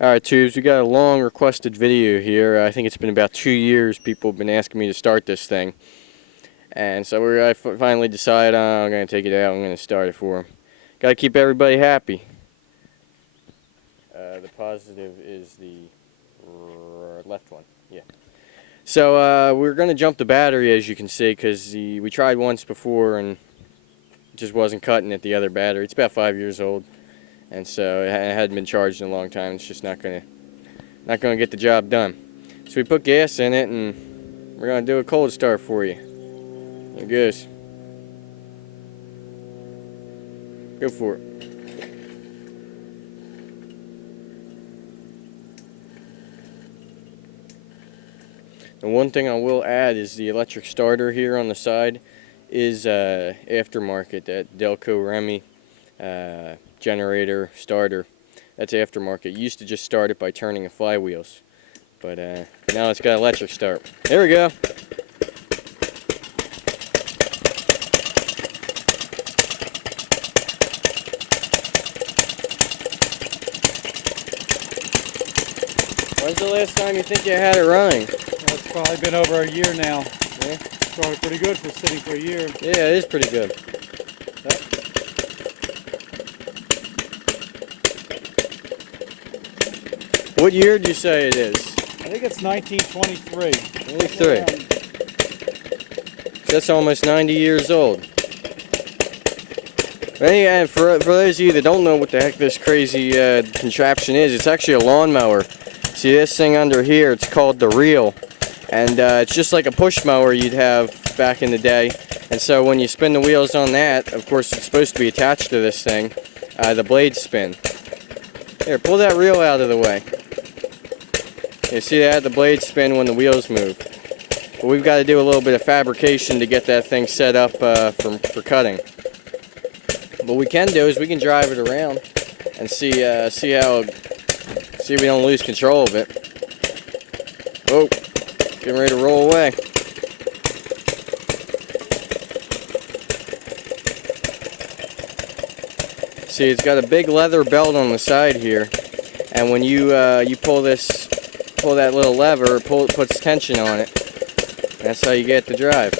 Alright, tubes, we got a long requested video here. I think it's been about 2 years people have been asking me to start this thing. And so I finally decided I'm going to take it out, I'm going to start it for them. Got to keep everybody happy. The positive is the left one, yeah. So we're going to jump the battery, as you can see, because we tried once before and it just wasn't cutting at the other battery. It's about 5 years old. And so it hadn't been charged in a long time. It's just not gonna get the job done. So we put gas in it and we're gonna do a cold start for you. Here it goes. Go for it. The one thing I will add is the electric starter here on the side is aftermarket. That Delco Remy generator starter. That's aftermarket. You used to just start it by turning the flywheels, but now it's got electric start. There we go. When's the last time you think you had it running? Well, it's probably been over a year now. Yeah. Started pretty good for sitting for a year. Yeah, it is pretty good. What year do you say it is? I think it's 1923. 23. That's almost 90 years old. And for those of you that don't know what the heck this crazy contraption is, it's actually a lawnmower. See this thing under here, it's called the reel. And it's just like a push mower you'd have back in the day. And so when you spin the wheels on that, of course it's supposed to be attached to this thing, the blades spin. Here, pull that reel out of the way. You see that? The blades spin when the wheels move. But we've got to do a little bit of fabrication to get that thing set up for cutting. What we can do is we can drive it around and see if we don't lose control of it. Oh, getting ready to roll away. See, it's got a big leather belt on the side here, and when you pull that little lever, it puts tension on it. That's how you get the drive.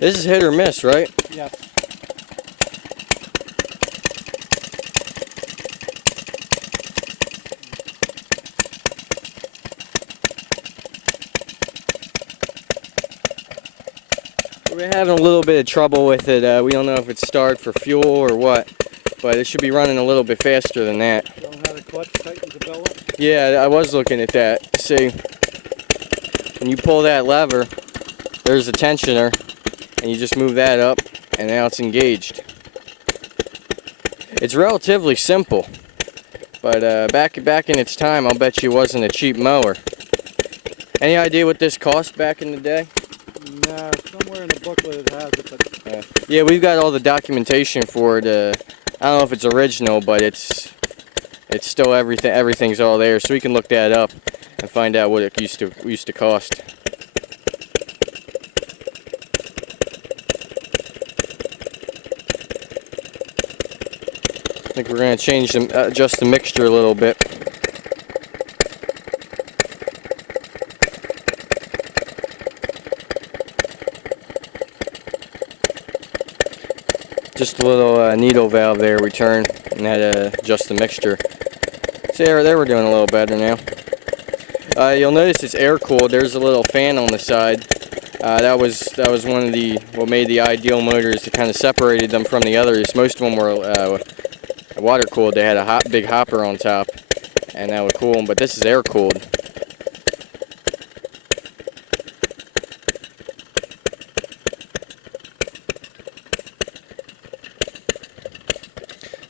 This is hit or miss, right? Yes. We're having a little bit of trouble with it. We don't know if it's starved for fuel or what, but it should be running a little bit faster than that. You don't have the clutch tightens the belt? Yeah, I was looking at that. See, when you pull that lever, there's a tensioner, and you just move that up, and now it's engaged. It's relatively simple, but back in its time, I'll bet you it wasn't a cheap mower. Any idea what this cost back in the day? No, somewhere in the booklet it has it, but yeah, we've got all the documentation for it. I don't know if it's original, but it's still everything's all there, so we can look that up and find out what it used to cost. I think we're going to adjust the mixture a little bit. Just a little needle valve there we turn, and that adjusts the mixture. See, there we're doing a little better now. You'll notice it's air cooled. There's a little fan on the side. That was one of what made the ideal motors to kind of separated them from the others. Most of them were water cooled. They had a big hopper on top, and that would cool them. But this is air cooled.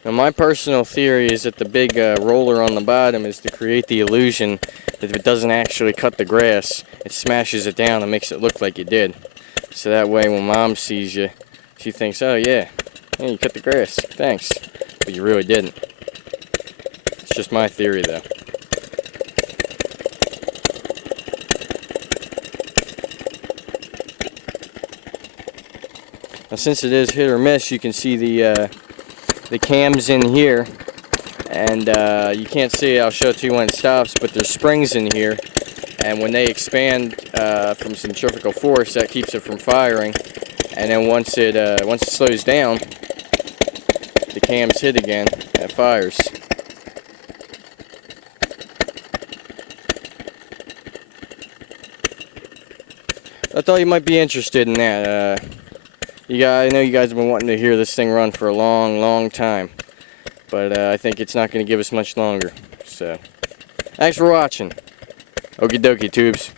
Now, my personal theory is that the big roller on the bottom is to create the illusion that if it doesn't actually cut the grass, it smashes it down and makes it look like you did. So that way when Mom sees you, she thinks, oh yeah, you cut the grass, thanks. but you really didn't. It's just my theory, though. Now, since it is hit or miss, you can see the cams in here, and you can't see it. I'll show it to you when it stops, but there's springs in here, and when they expand from centrifugal force, that keeps it from firing. And then once it slows down, the cams hit again, and it fires. I thought you might be interested in that. I know you guys have been wanting to hear this thing run for a long, long time, but I think it's not going to give us much longer. So, thanks for watching. Okie dokie, tubes.